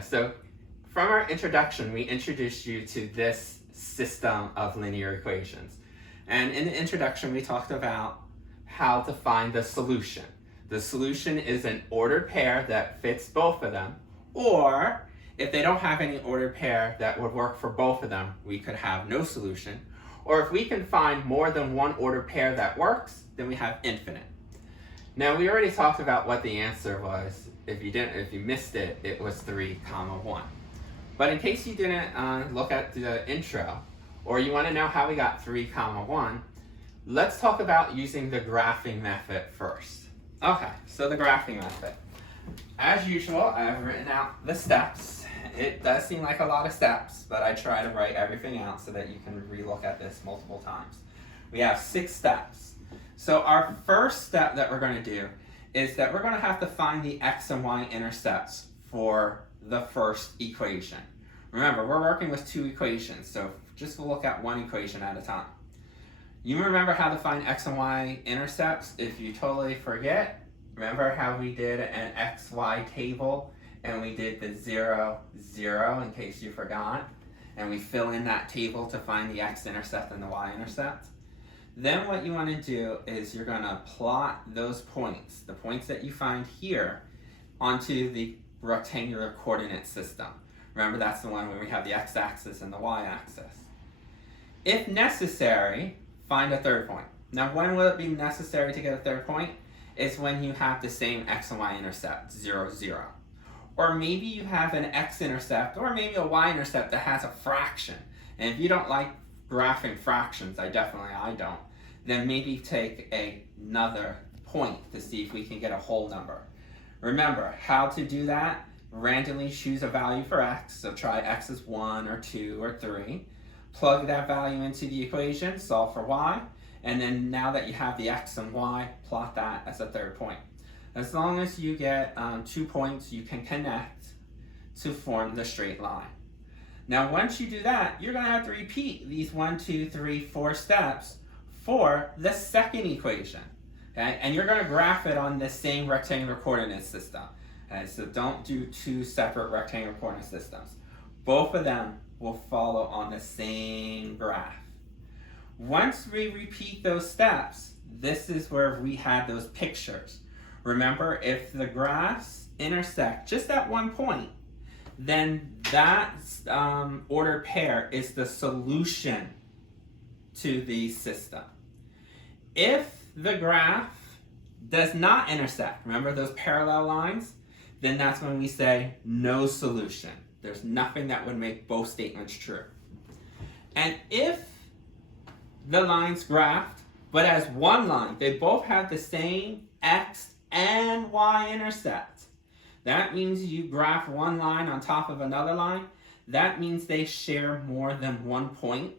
So from our introduction, we introduced you to this system of linear equations. And in the introduction, we talked about how to find the solution. The solution is an ordered pair that fits both of them, or if they don't have any ordered pair that would work for both of them, we could have no solution. Or if we can find more than one ordered pair that works, then we have infinite. Now we already talked about what the answer was. If you missed it, it was 3, 1. But in case you didn't look at the intro, or you want to know how we got 3, 1, let's talk about using the graphing method first. Okay, so the graphing method. As usual, I have written out the steps. It does seem like a lot of steps, but I try to write everything out so that you can relook at this multiple times. We have 6 steps. So our first step that we're going to do is that we're going to have to find the x and y intercepts for the first equation. Remember, we're working with 2 equations, so just look at 1 equation at a time. You remember how to find x and y intercepts? If you totally forget, remember how we did an xy table and we did the 0, 0 in case you forgot, and we fill in that table to find the x-intercept and the y-intercept? Then what you want to do is you're going to plot those points, the points that you find here, onto the rectangular coordinate system. Remember, that's the one where we have the x-axis and the y-axis. If necessary, find a third point. Now, when will it be necessary to get a third point? It's when you have the same x and y-intercept, 0, 0. Or maybe you have an x-intercept or maybe a y-intercept that has a fraction. And if you don't like graphing fractions, I don't, then maybe take another point to see if we can get a whole number. Remember, how to do that? Randomly choose a value for x, so try x is 1 or 2 or 3. Plug that value into the equation, solve for y, and then now that you have the x and y, plot that as a third point. As long as you get 2 points, you can connect to form the straight line. Now once you do that, you're going to have to repeat these 1, 2, 3, 4 steps for the second equation. Okay? And you're going to graph it on the same rectangular coordinate system. Okay? So don't do 2 separate rectangular coordinate systems. Both of them will follow on the same graph. Once we repeat those steps, this is where we have those pictures. Remember, if the graphs intersect just at one point, then that ordered pair is the solution to the system. If the graph does not intersect, remember those parallel lines, then that's when we say no solution. There's nothing that would make both statements true. And if the lines graphed, but as one line, they both have the same x and y intercept. That means you graph one line on top of another line. That means they share more than one point.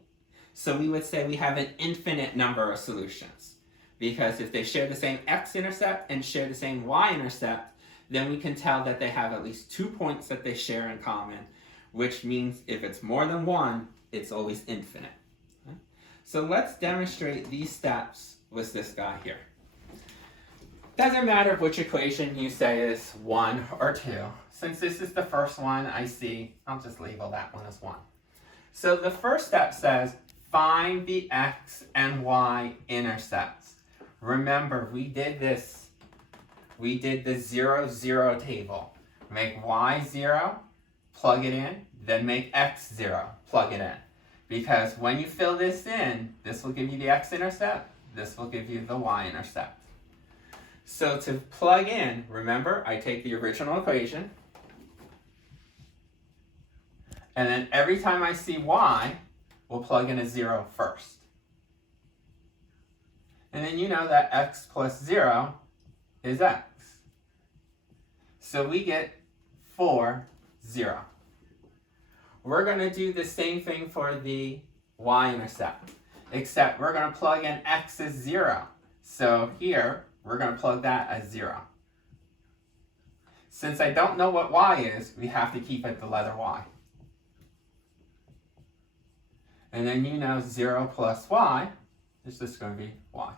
So we would say we have an infinite number of solutions. Because if they share the same x-intercept and share the same y-intercept, then we can tell that they have at least 2 points that they share in common, which means if it's more than one, it's always infinite. Okay? So let's demonstrate these steps with this guy here. Doesn't matter which equation you say is 1 or 2. Since this is the first one I see, I'll just label that one as 1. So the first step says, find the x and y intercepts. Remember, we did this. We did the 0, 0 table. Make y 0, plug it in, then make x 0, plug it in. Because when you fill this in, this will give you the x-intercept, this will give you the y-intercept. So to plug in, remember, I take the original equation, and then every time I see y, we'll plug in a 0 first. And then you know that x plus 0 is x. So we get 4, 0. We're going to do the same thing for the y-intercept, except we're going to plug in x as 0. So here, we're going to plug that as 0. Since I don't know what y is, we have to keep it the letter y. And then you know 0 plus y is just going to be y.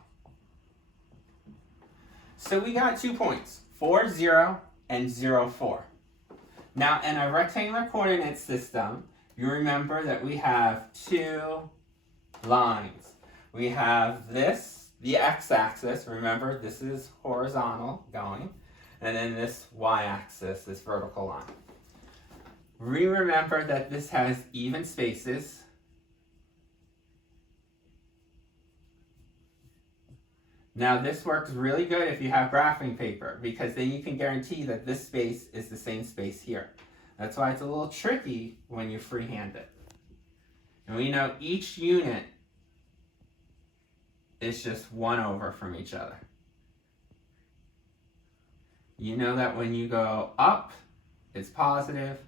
So we got 2 points, 4, 0, and 0, 4. Now, in a rectangular coordinate system, you remember that we have two lines. We have this, the x-axis, remember this is horizontal going, and then this y-axis, this vertical line. Remember that this has even spaces. Now this works really good if you have graphing paper, because then you can guarantee that this space is the same space here. That's why it's a little tricky when you freehand it. And we know each unit is just 1 over from each other. You know that when you go up, it's positive.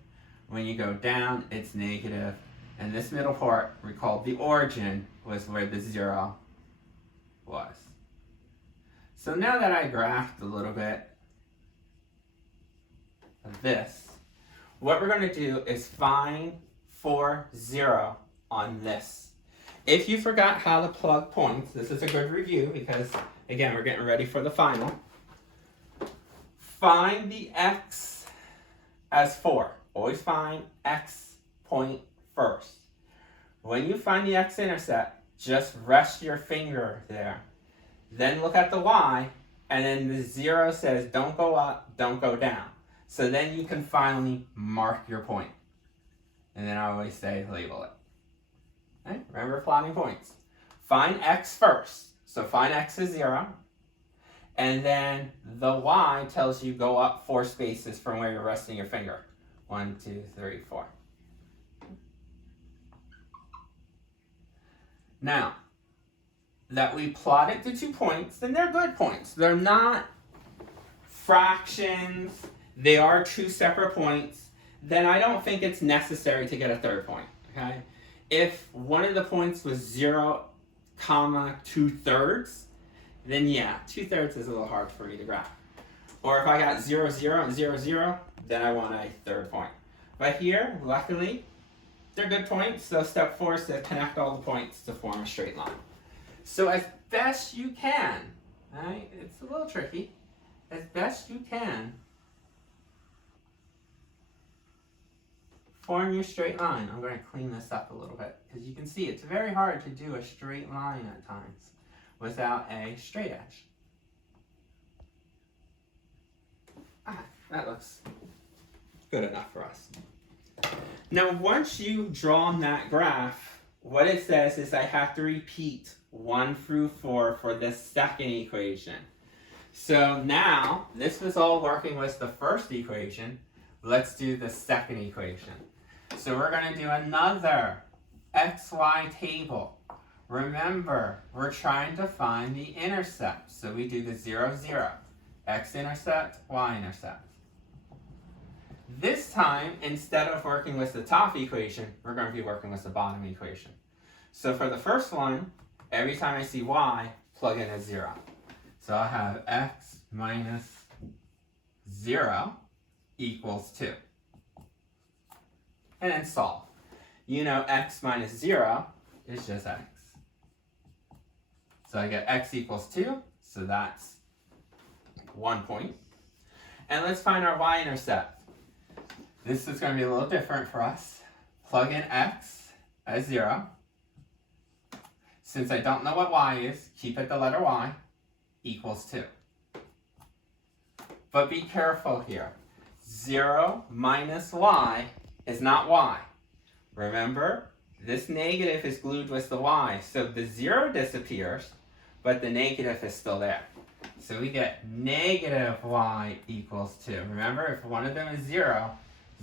When you go down, it's negative. And this middle part, we called the origin, was where the 0 was. So now that I graphed a little bit of this, what we're going to do is find 0 on this. If you forgot how to plug points, this is a good review because, again, we're getting ready for the final. Find the x as 4. Always find x point first. When you find the x-intercept, just rest your finger there. Then look at the y, and then the 0 says don't go up, don't go down. So then you can finally mark your point. And then I always say label it. Okay? Remember plotting points. Find x first. So find x is 0. And then the y tells you go up 4 spaces from where you're resting your finger. 1, 2, 3, 4. Now, that we plotted the 2 points, then they're good points. They're not fractions. They are 2 separate points. Then I don't think it's necessary to get a third point. Okay? If one of the points was 0, 2/3, then yeah, 2/3 is a little hard for me to graph. Or if I got 0, 0, and 0, 0, then I want a third point. But here, luckily, they're good points. So step 4 is to connect all the points to form a straight line. So as best you can, right? It's a little tricky. As best you can, form your straight line. I'm going to clean this up a little bit because you can see it's very hard to do a straight line at times without a straight edge. That looks good enough for us. Now, once you've drawn that graph, what it says is I have to repeat 1 through 4 for this second equation. So now, this was all working with the first equation. Let's do the second equation. So we're going to do another xy table. Remember, we're trying to find the intercept. So we do the 0, 0. X-intercept, y-intercept. This time, instead of working with the top equation, we're going to be working with the bottom equation. So for the first one, every time I see y, plug in a 0. So I have x minus 0 equals 2. And then solve. You know x minus 0 is just x. So I get x equals 2, so that's 1 point. And let's find our y-intercept. This is going to be a little different for us. Plug in x as 0. Since I don't know what y is, keep it the letter y, equals 2. But be careful here. 0 minus y is not y. Remember, this negative is glued with the y, so the 0 disappears, but the negative is still there. So we get negative y equals 2. Remember, if one of them is 0,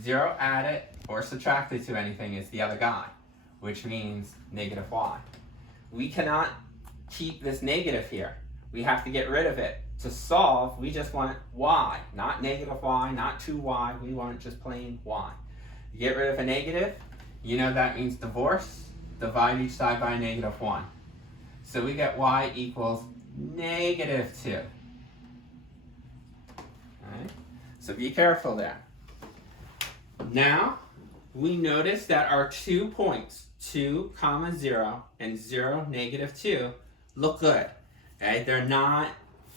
0 added or subtracted to anything is the other guy, which means negative y. We cannot keep this negative here. We have to get rid of it. To solve, we just want y, not negative y, not 2y. We want just plain y. You get rid of a negative, you know that means divorce. Divide each side by negative 1. So we get y equals negative 2. Alright? So be careful there. Now, we notice that our 2 points, 2, 0, and 0, negative 2, look good. Okay? They're not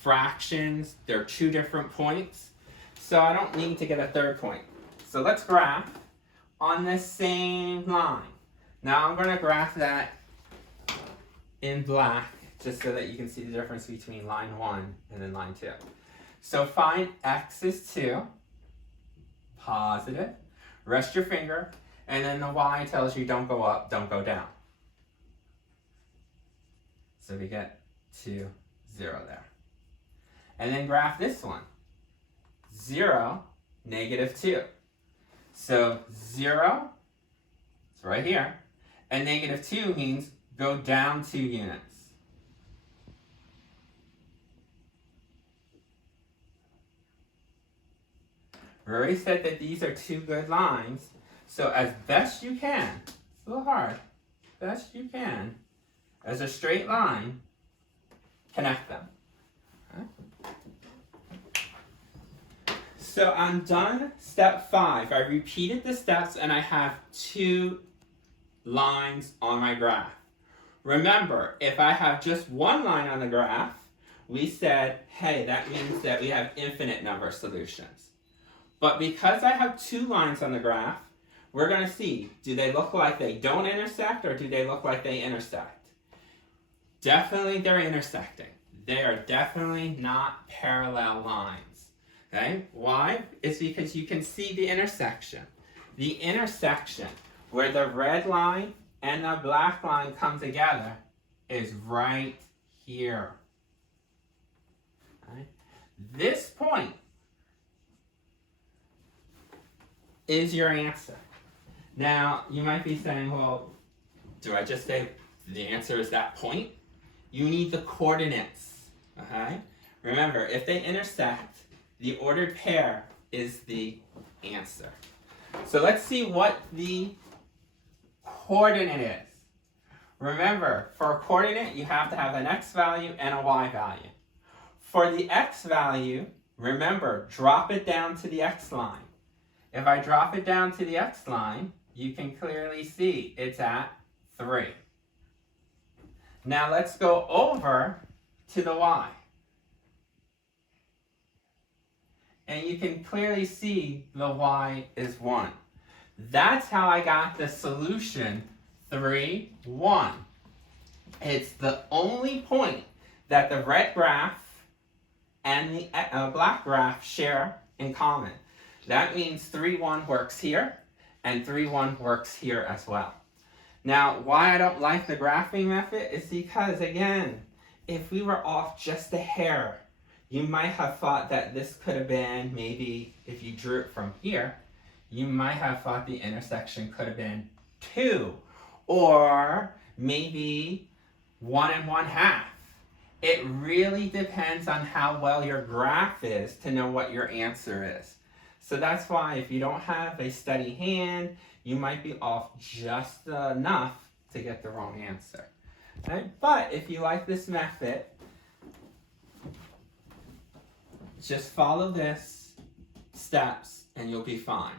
fractions. They're 2 different points. So I don't need to get a third point. So let's graph on this same line. Now I'm going to graph that in black just so that you can see the difference between line 1 and then line 2. So find x is 2, positive, rest your finger, and then the y tells you don't go up, don't go down. So we get 2, 0 there. And then graph this one, 0, negative 2. So 0, it's right here, and negative 2 means go down 2 units. We already said that these are two good lines, so as best you can, it's a little hard, best you can, as a straight line, connect them. Okay. So I'm done step 5. I repeated the steps and I have 2 lines on my graph. Remember, if I have just 1 line on the graph, we said, hey, that means that we have infinite number of solutions. But because I have 2 lines on the graph, we're going to see, do they look like they don't intersect or do they look like they intersect? Definitely they're intersecting. They are definitely not parallel lines. Okay? Why? It's because you can see the intersection. The intersection where the red line and the black line come together is right here. Okay? This point is your answer. Now, you might be saying, well, do I just say the answer is that point? You need the coordinates, okay? Remember, if they intersect, the ordered pair is the answer. So let's see what the coordinate is. Remember, for a coordinate, you have to have an x value and a y value. For the x value, remember, drop it down to the x line. If I drop it down to the x line, you can clearly see it's at 3. Now let's go over to the y. And you can clearly see the y is 1. That's how I got the solution 3, 1. It's the only point that the red graph and the black graph share in common. That means 3, 1 works here, and 3, 1 works here as well. Now, why I don't like the graphing method is because, again, if we were off just a hair, you might have thought that this could have been, maybe if you drew it from here, you might have thought the intersection could have been 2, or maybe 1 1/2. It really depends on how well your graph is to know what your answer is. So that's why if you don't have a steady hand, you might be off just enough to get the wrong answer. Okay? But if you like this method, just follow this steps and you'll be fine.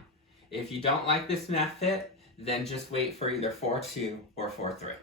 If you don't like this method, then just wait for either 4-2 or 4-3.